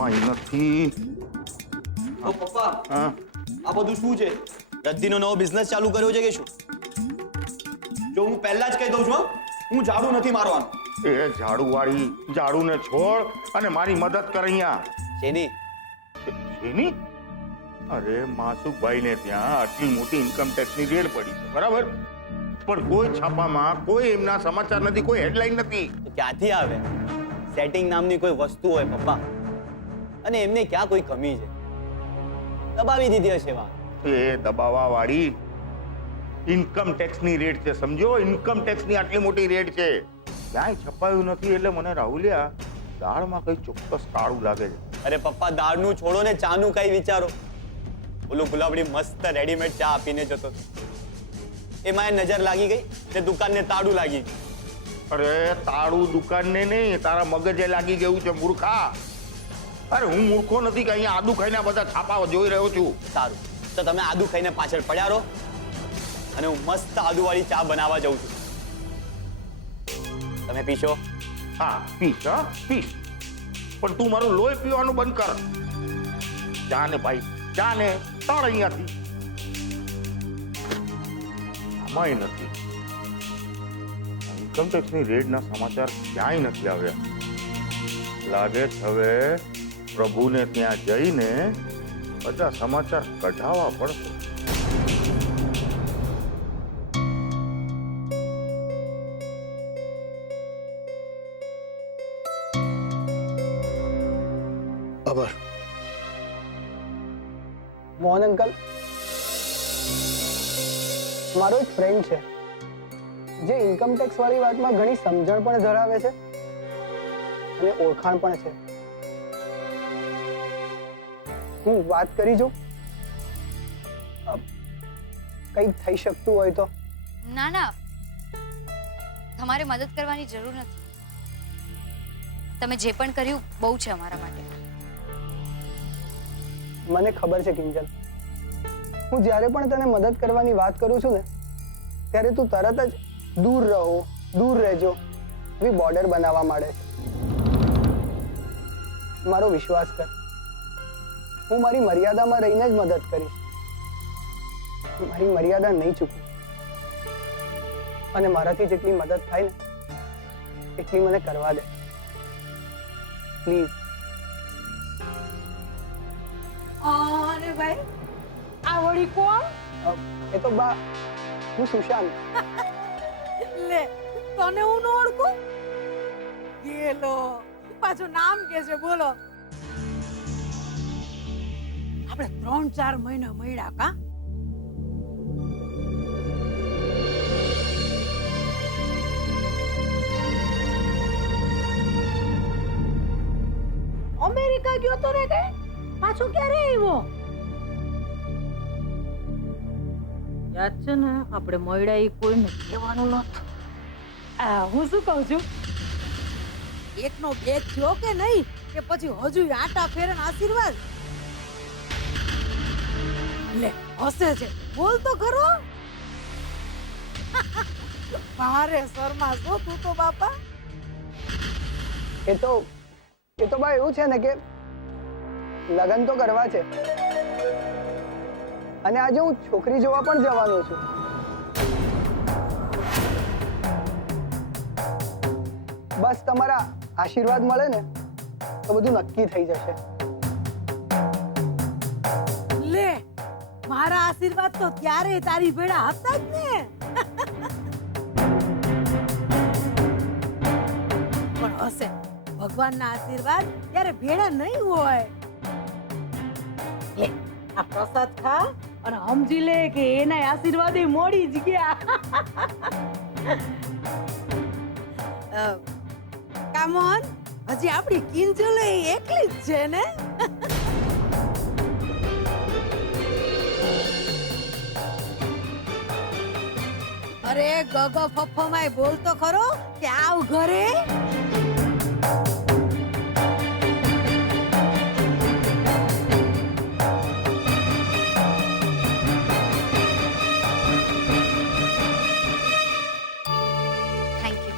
આમાં નથી. તો પપ્પા હા આ બધું શું છે? રદ્દીનો નવો બિઝનેસ ચાલુ કર્યો છે કે શું? જો હું પહેલા જ કહી દઉં છું હો, હું ઝાડુ નથી મારવાનો. એ ઝાડુવાળી, ઝાડુને છોડ અને મારી મદદ કર અહીંયા. જેની એની અરે માસુકભાઈને ત્યાં આટલી મોટી ઇન્કમ ટેક્સની રેડ પડી છે, બરાબર? પણ કોઈ છાપામાં કોઈ એમના સમાચાર નથી, કોઈ હેડલાઇન નથી. તો ક્યાંથી આવે? સેટિંગ નામની કોઈ વસ્તુ હોય પપ્પા, અને એમને ક્યાં કોઈ કમી છે? દબાવી દીધી હશે વાત. એ દબાવા વાળી ઇન્કમ ટેક્સની રેડ છે, સમજો? ઇન્કમ ટેક્સની આટલી મોટી રેડ છે, ક્યાંય છપાયું નથી. એટલે મને રાહુલિયા દાળમાં કઈ ચોક્કસ કાળું લાગે છે. અરે પપ્પા, દાળનું છોડો ને ચાનું કઈ વિચારો. ઓલો ગુલાબડી મસ્ત રેડીમેડ ચા આપીને જતો હતો, એમાં એ નજર લાગી ગઈ ને દુકાનને તાળું લાગી ગયું. અરે તાળું દુકાનને નહીં, તારા મગજે લાગી ગયું છે મૂર્ખા. અરે હું મૂર્ખો નથી કે અહીંયા આદુ ખાઈને બધા છાપાઓ જોઈ રહ્યો છું. સારું, તો તમે આદુ ખાઈને પાછળ પડ્યા રહો, અને હું મસ્ત આદુવાળી ચા બનાવવા જાઉં છું. તમે પીશો? હા પીશ, હા પીશ, પણ તું મારું લોહી પીવાનું બંધ કર. જા ને ભાઈ, જા ને, તળ અહીંયાથી. આમાંય નથી. ઇન્કમ ટેક્સની રેડના સમાચાર ક્યાંય નથી આવ્યા. લાગે છે હવે પ્રભુને ત્યાં જઈને બધા સમાચાર કઢાવવા પડશે. ખબર મોહન અંકલ, મારો એક ફ્રેન્ડ છે જે ઇન્કમ ટેક્સ વાળી વાતમાં ઘણી સમજણ પણ ધરાવે છે અને ઓળખાણ પણ છે. હું વાત કરી જોઉં, કંઈક થઈ શકતું હોય તો. ના ના, તમારે મદદ કરવાની જરૂર નથી. તમે જે પણ કર્યું બહુ છે અમારા માટે. મને ખબર છે કિંજલ, હું જ્યારે પણ તને મદદ કરવાની વાત કરું છું ને, ત્યારે તું તરત જ દૂર રહો, દૂર રહેજો એવી બોર્ડર બનાવવા માંડે છે. મારો વિશ્વાસ કર, હું મારી મર્યાદામાં રહીને જ મદદ કરીશ. મારી મર્યાદા નહીં ચૂકું, અને મારાથી જેટલી મદદ થાય ને એટલી મને કરવા દે પ્લીઝ. અરે ભાઈ, આ વળી કોણ? એ તો બા, હું સુશાંત. લે, તને હું ન ઓળખું? ગેલો પાછું નામ કે છે, બોલો. આપણે 3-4 મહિના મળ્યા કા? અમેરિકા ગયો તો રે કઈ? પાછો ક્યારે આવ્યો? યાદ છે ને, આપણે મળ્યા એ કોઈને કહેવાનું નતું. હું શું કહું છું, એકનો બે થયો કે નહીં, કે પછી હજુ આટા ફેરે આશીર્વાદ? લે હસે છે, બોલ તો ખરો. ભારે શર્મા છો તું તો બાપા. એ તો બા એવું છે ને કે લગ્ન તો કરવા છે, અને આજે હું છોકરી જોવા પણ જવાનો છું. બસ તમારા આશીર્વાદ મળે ને તો બધું નક્કી થઈ જશે. લે, મારા આશીર્વાદ તો ત્યારે તારી ભેળા હતા જ ને. પણ હશે, ભગવાનના આશીર્વાદ ત્યારે ભેળા નહીં હોય. લે, આ પ્રસાદ ખા અને સમજી લે કે એના આશીર્વાદ મોડી જ ગયા. કામોન, હજી આપણી કિંજલ એકલી જ છે ને? અરે ગગો ફફો માય બોલ તો ખરો કે આવ ઘરે. Thank you.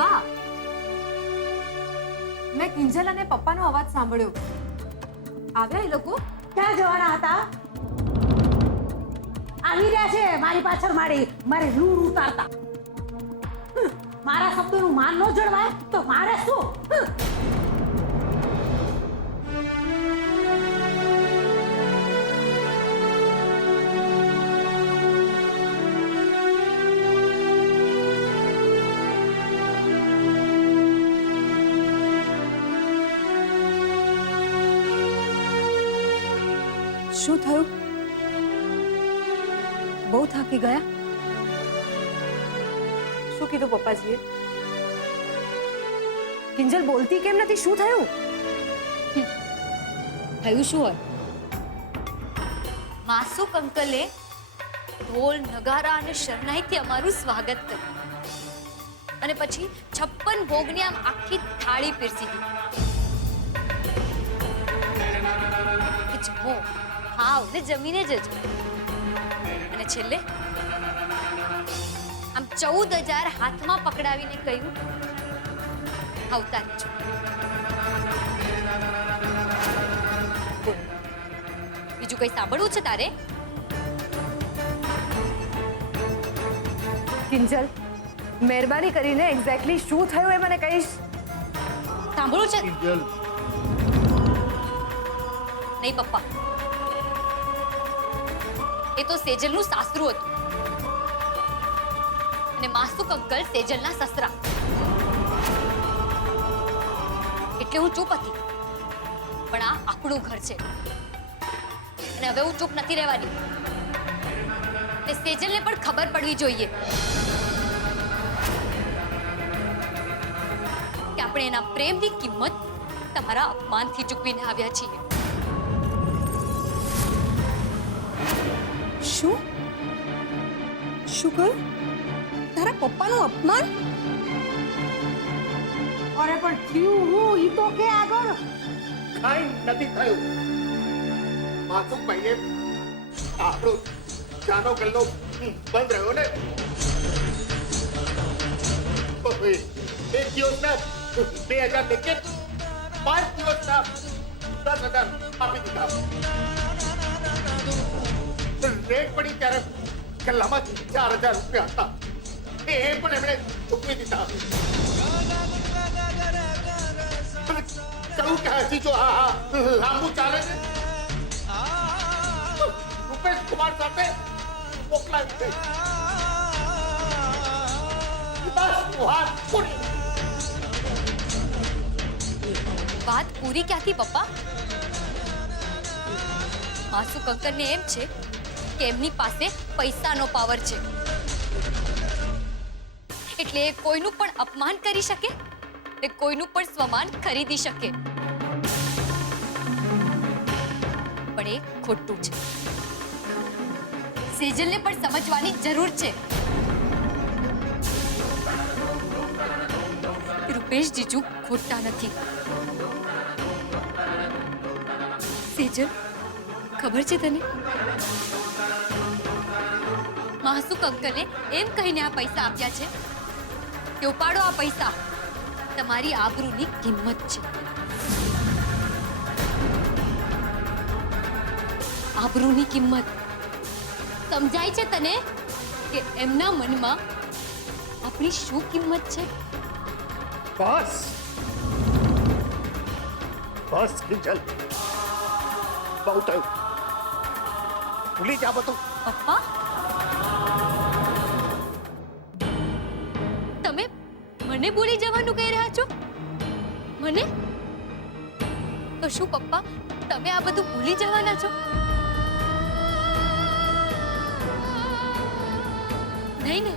બા, મેં કિંજલ અને પપ્પાનો અવાજ સાંભળ્યો. આવ્યા એ લોકો? ક્યાં જવાના હતા? આવી રહ્યા છે મારી પાછળ મારે લૂર ઉતારતા. મારા શબ્દોનું માન ન જળવાય તો મારે શું? શું થયું? બહુ થાકી ગયા? શું કીધું પપ્પાજીએ? કિંજલ બોલતી કેમ નથી? શું થયું? થયું શું હોય? માસુક અંકલે ઢોલ નગારા અને શરણાઈથી અમારું સ્વાગત કર્યું અને પછી 56 ભોગની આમ આખી થાળી પીરસી દીધી કે જમો, ખાઓ ને જમીને જજો. અને છેલ્લે આમ 14,000 હાથમાં પકડાવીને કહ્યું, આવતા રહેજો. બોલ, બીજું કઈ સાંભળવું છે તારે? કિંજલ, મહેરબાની કરીને એક્ઝેક્ટલી શું થયું એ મને કહીશ? સાંભળવું છે? નહીં પપ્પા, એ તો સેજલનું સાસરું હતું અને માસુક અંકલ સેજલના સસરા. એટલે હું ચૂપ હતી, પણ આ આપણું ઘર છે અને હવે હું ચૂપ નથી રહેવાની. તે સેજલને પણ ખબર પડવી જોઈએ કે આપણે એના પ્રેમની કિંમત તમારા અપમાનથી ચૂકવીને આવ્યા છીએ. શું શું કહ્યું? તારા પપ્પાનું અપમાન? અરે પણ થયું હું ઈ તો કે આગળ. કાંઈ નથી થયું. માસુકભાઈએ આપણો જાનો ગલ્લો બંધ રહ્યો ને. એક દિવસના 2,000 લેકે 5 દિવસના 10,000 આપી દીધા. રેટ પડી ત્યારે ગલ્લામાં 4,000 રૂપિયા હતા. એ પણ એમણે ચૂકવી દીધા. કહું કે હજી જો આ લાંબુ ચાલે છે રૂપેશ કુમાર સાથે મોકલાવી દે. વાત પૂરી ક્યાંથી પપ્પા? માસુક અંકલને એમ છે કે એમની પાસે પૈસાનો પાવર છે એટલે એ કોઈનું પણ અપમાન કરી શકે ને કોઈનું પણ સ્વમાન ખરીદી શકે. પણ એ ખોટું છે. સેજલને પણ સમજવાની જરૂર છે. રૂપેશ જીજુ ખોટા નથી. સેજલ, ખબર છે તને? માસુક અંકલે એમ કહીને આ પૈસા આપ્યા છે કે ઉપાડો આ પૈસા, તમારી આબરૂની કિંમત છે. આબરૂની કિંમત સમજાય છે તને કે એમના મનમાં આપણી શું કિંમત છે? બસ બસ કિંજલ, બહુ થયું. ભૂલી જા બધું. પપ્પા, તમે મને ભૂલી જવાનું કહી રહ્યા છો? મને? તો શું પપ્પા, તમે આ બધું ભૂલી જવાના છો? નહીં ને?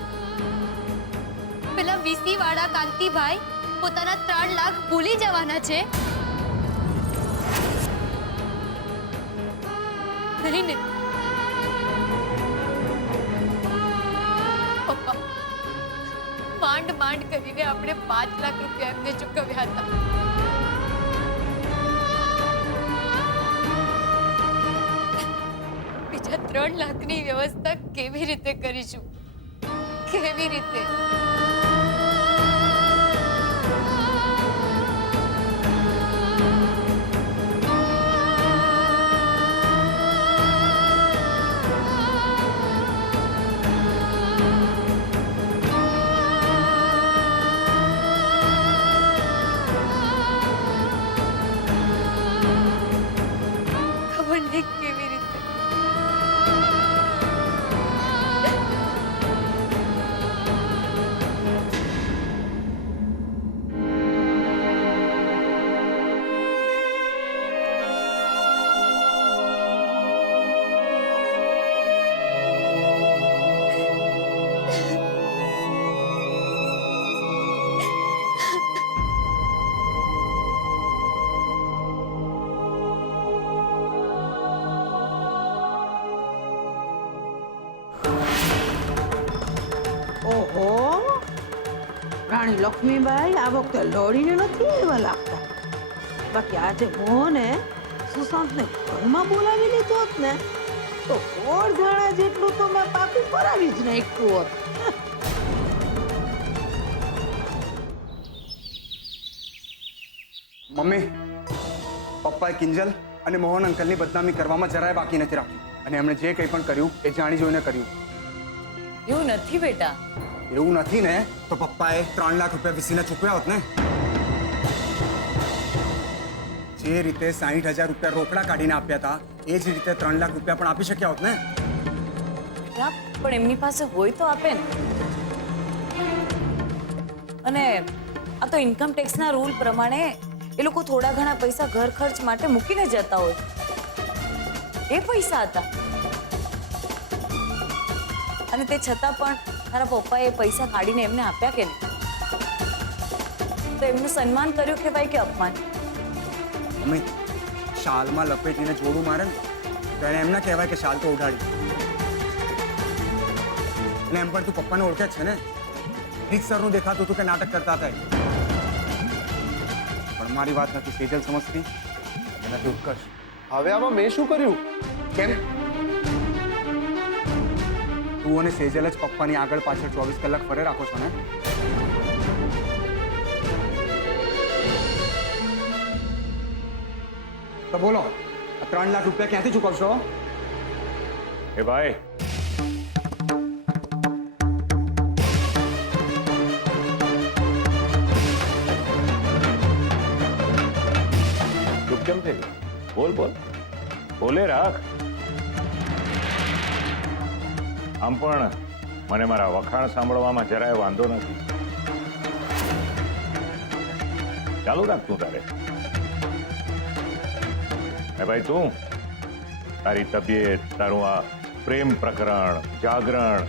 પેલા વીસી વાળા કાંતિભાઈ પોતાના 3 લાખ ભૂલી જવાના છે? નહીં ને? પપ્પા, માંડ માંડ કરીને આપણે 5 લાખ રૂપિયા એમને ચૂકવ્યા હતા. બીજા 3 લાખની વ્યવસ્થા કેવી રીતે કરીશું? કેવી રીતે? ઓહો, રાણી લક્ષ્મીબાઈ આ વખતે લડીને નથી એવા લાગતા. બાકી આજે મોહને સુશાંતને ઘરમાં બોલાવી લીધો હોત ને તો ગોળ ધાણા જેટલું તો મેં પાકું કરાવી જ નાખ્યું હોત. મમ્મી, પપ્પાએ કિંજલ અને મોહન અંકલની બદનામી કરવામાં જરાય બાકી નથી રાખ્યું અને એમણે જે કંઈ પણ કર્યું એ જાણી જોઈને કર્યું. એવું નથી બેટા. એવું નથી ને તો પપ્પાએ 3 લાખ રૂપિયા વીસીને ચૂકવ્યા હોત ને. જે રીતે 60,000 રૂપિયા રોકડા કાઢીને આપ્યા હતા એ જ રીતે 3 લાખ રૂપિયા પણ આપી શક્યા હોત ને. બેટા પણ એમની પાસે હોય તો આપે ને. અને આ તો ઇન્કમ ટેક્સના રૂલ પ્રમાણે એ લોકો થોડા ઘણા પૈસા ઘર ખર્ચ માટે મૂકીને જતા હોય. એ પૈસા હતા અને તે છતાં પણ તારા પપ્પાએ એ પૈસા કાઢીને એમને આપ્યા કે નહીં? તો એમનું સન્માન કર્યું કહેવાય કે અપમાન? મમ્મી, શાલમાં લપેટીને જોડું મારે ને તો એને એમ ના કહેવાય કે શાલ તો ઉડાડી. અને એમ પણ તું પપ્પાને ઓળખે જ છે ને. રીતસરનું દેખાતું હતું કે નાટક કરતા હતા. પણ મારી વાત નથી સેજલ સમજતી અને નથી ઉત્કર્ષ. હવે આમાં મેં શું કર્યું? કેમ? તું અને સેજલ જ પપ્પાની આગળ પાછળ 24 કલાક ફરે રાખો છો ને. તો બોલો, આ 3 લાખ રૂપિયા ક્યાંથી ચૂકવશો? એ ભાઈ, ચૂપ કેમ થઈ ગયો? બોલ બોલ, બોલે રાખ. આમ પણ મને મારા વખાણ સાંભળવામાં જરાય વાંધો નથી. ચાલુ રાખ તું તારે. હે ભાઈ, તું તારી તબિયત, તારું આ પ્રેમ પ્રકરણ, જાગરણ,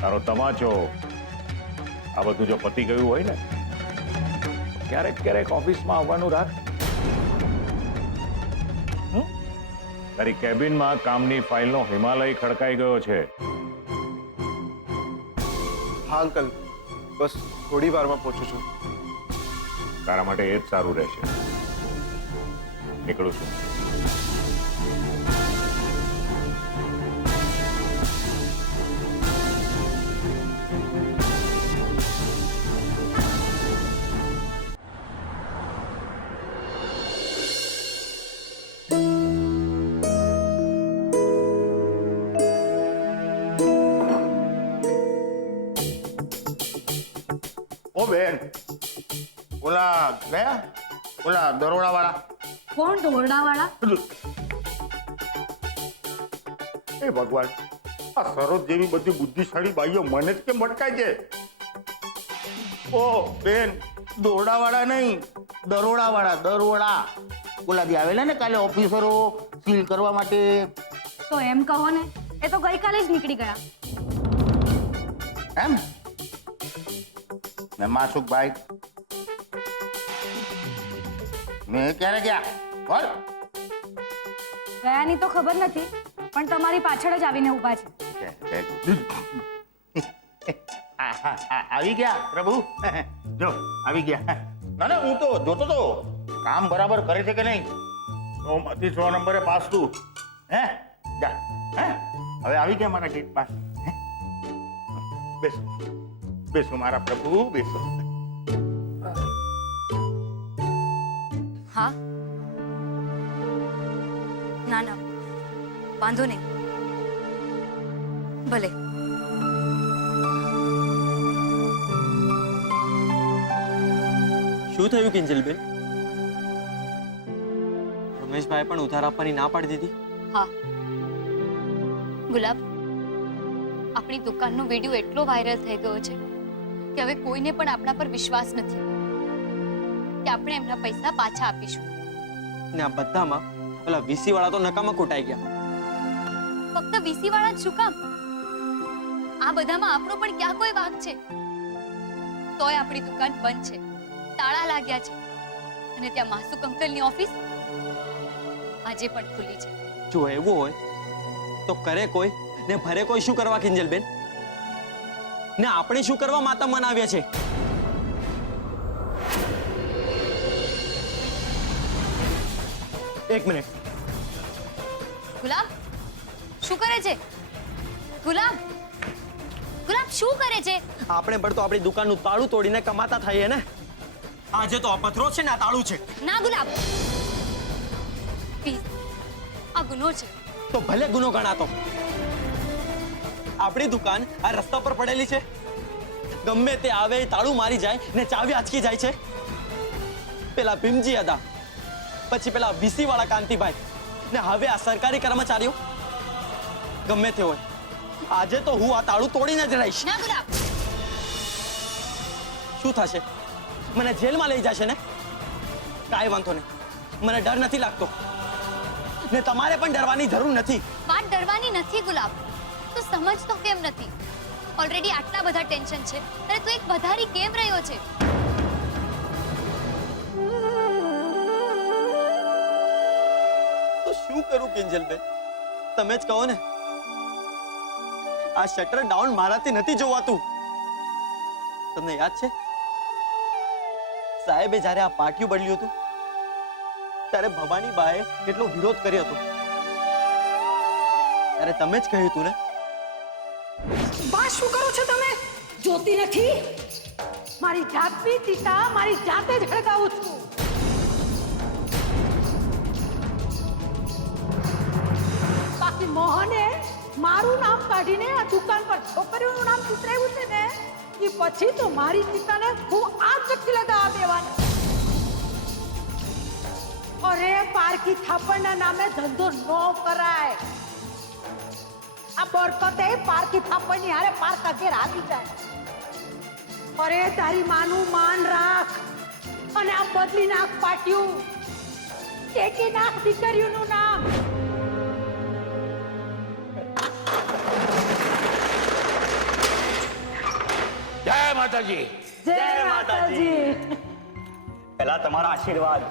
તારો તમાચો, આ બધું જો પતી ગયું હોય ને ક્યારેક ક્યારેક ઓફિસમાં આવવાનું રાખ. તારી કેબિનમાં કામની ફાઇલનો હિમાલય ખડકાઈ ગયો છે. હા અંકલ, બસ થોડી વારમાં પહોંચું છું. તારા માટે એ જ સારું રહેશે. નીકળું છું. ઓ બેન, ઓલા ગયા ઓલા દરોડા વાળા? કોણ દોરડાવાળા? એ ભગવાન, આ સરોજ જેવી બધી બુદ્ધિશાળી બાઈઓ મને જ કેમ ભટકાય છે? ઓ બેન, દોરડાવાળા નહીં, દરોડાવાળા. દરોડા ઓલા જે આવેલા ને કાલે ઓફિસરો સીલ કરવા માટે. તો એમ કહો ને, એ તો ગઈકાલે જ નીકળી ગયા. એમ ને માસુકભાઈ, મેં ક્યારે ગયા? બોલ. ગયાની તો ખબર નથી, પણ તમારી પાછળ જ આવીને ઊભા છે. આવી ગયા પ્રભુ, જો આવી ગયા. ના ના, હું તો જોતો તો કામ બરાબર કરે છે કે નહીં. 100 માંથી 100 નંબરે પાસ તું. હે જા. હે હવે આવી ગયા મારા ગેટ પાસ. બેસો બેસો મારા પ્રભુ, બેસો. હા, ના ના, વાંધો નહીં, ભલે. શું થયું કિંજલબેન? રમેશભાઈ પણ ઉધાર આપવાની ના પાડી દીધી? હા ગુલાબ, આપણી દુકાનનો વિડીયો એટલો વાયરલ થઈ ગયો છે કે હવે કોઈને પણ આપણા પર વિશ્વાસ નથી કે આપણે એમના પૈસા પાછા આપીશું. ને આ બધામાં પેલા વીસી વાળા તો નકામા કૂટાઈ ગયા. ફક્ત વીસી વાળા જ શું કામ? આ બધામાં આપણો પણ ક્યાં કોઈ વાંક છે? તોય આપણી દુકાન બંધ છે, તાળા લાગ્યા છે, અને ત્યાં માસુક અંકલની ઓફિસ આજે પણ ખુલ્લી છે. જો એવું હોય તો કરે કોઈ ને ભરે કોઈ શું કરવા કિંજલબેન? ને આપણે શું કરવા માતા મનાવ્યા છે? એક મિનિટ. ગુલાબ શું કરે છે? ગુલાબ ગુલાબ શું કરે છે? આપણે પણ તો આપણી દુકાનનું તાળું તોડીને કમાતા થઈએ ને. આજે તો આ પથરો છે ને આ તાળું છે. ના ગુલાબ, પ્લીઝ, આ ગુનો છે. તો ભલે ગુનો ગણાતો. આપણી દુકાન આ રસ્તા પર પડેલી છે. ગમે તે આવે એ તાળું મારી જાય ને ચાવી આંચકી જાય છે. પેલા ભીમજી હતા, પછી પેલા વીસી વાળા કાંતિભાઈ, ને હવે આ સરકારી કર્મચારીઓ. ગમે તે હોય, આજે તો હું આ તાળું તોડીને જ રહીશ. ના ગુલાબ, શું થશે? મને જેલમાં લઈ જશે ને? કાંઈ વાંધો નહીં, મને ડર નથી લાગતો ને તમારે પણ ડરવાની જરૂર નથી. વાત ડરવાની નથી ગુલાબ, તું સમજતો કેમ નથી? ઓલરેડી આટલા બધા ટેન્શન છે અને તું એક વધારી કેમ રહ્યો છે? તો શું કરું કિંજલબેન, તમે જ કહો ને. આ શટર ડાઉન મારાથી નથી જોવાતું. તમને યાદ છે સાહેબે જ્યારે આ પાટિયું બદલ્યું હતું ત્યારે ભવાની બાએ કેટલો વિરોધ કર્યો હતો? ત્યારે તમે જ કહ્યું હતું ને. બા શું કરો છો તમે? જોતી નથી? મારી જાતની ચિતા મારી જાતે જ હળગાવું છું. બાકી મોહને મારું નામ કાઢીને આ દુકાન પર છોકરીઓનું નામ ચિતરાવ્યું છે ને, એ પછી તો મારી ચિતાને હું આ ચક્કી લગાવવા દેવાની. અરે પારકી થાપણના નામે ધંધો ન કરાય. આ બરકતે પારકી થાપણની હારે પારકા ઘેર આવી જાય. અરે તારી માનું માન રાખ અને આ બદલી નાખ પાટ્યું. ટેકી નાખ દીકરીઓનું નામ. જય માતાજી. જય માતાજી. પહેલા તમારા આશીર્વાદ.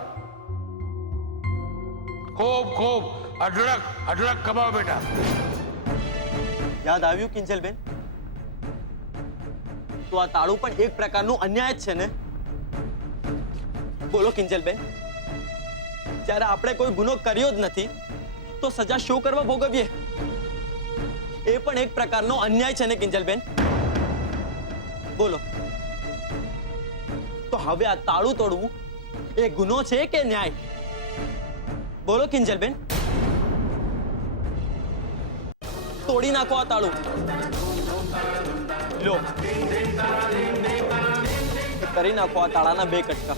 ખૂબ ખૂબ અઢળક અઢળક કમાઓ બેટા. યાદ આવ્યું કિંજલબેન? તો આ તાળું પણ એક પ્રકારનું અન્યાય જ છે ને? બોલો કિંજલબેન, જ્યારે આપણે કોઈ ગુનો કર્યો જ નથી તો સજા શું કરવા ભોગવીએ? એ પણ એક પ્રકારનો અન્યાય છે ને કિંજલબેન? બોલો, તો હવે આ તાળું તોડવું એ ગુનો છે કે ન્યાય? બોલો કિંજલબેન, તોડી નાખો આ તાળું. લો, કરી નાખો આ તાળાના 2 કટકા.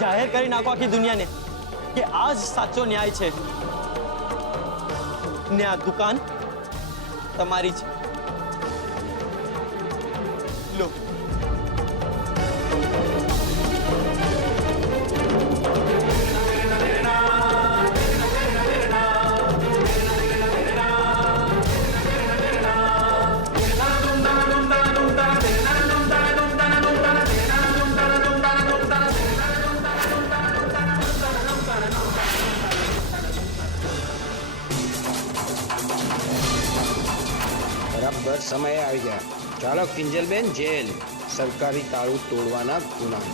જાહેર કરી નાખો આખી દુનિયાને કે આ જ સાચો ન્યાય છે ને આ દુકાન તમારી છે. લો. બરાબર સમયે આવી ગયા. ચાલો કિંજલબેન, જેલ. સરકારી તાળું તોડવાના ગુના.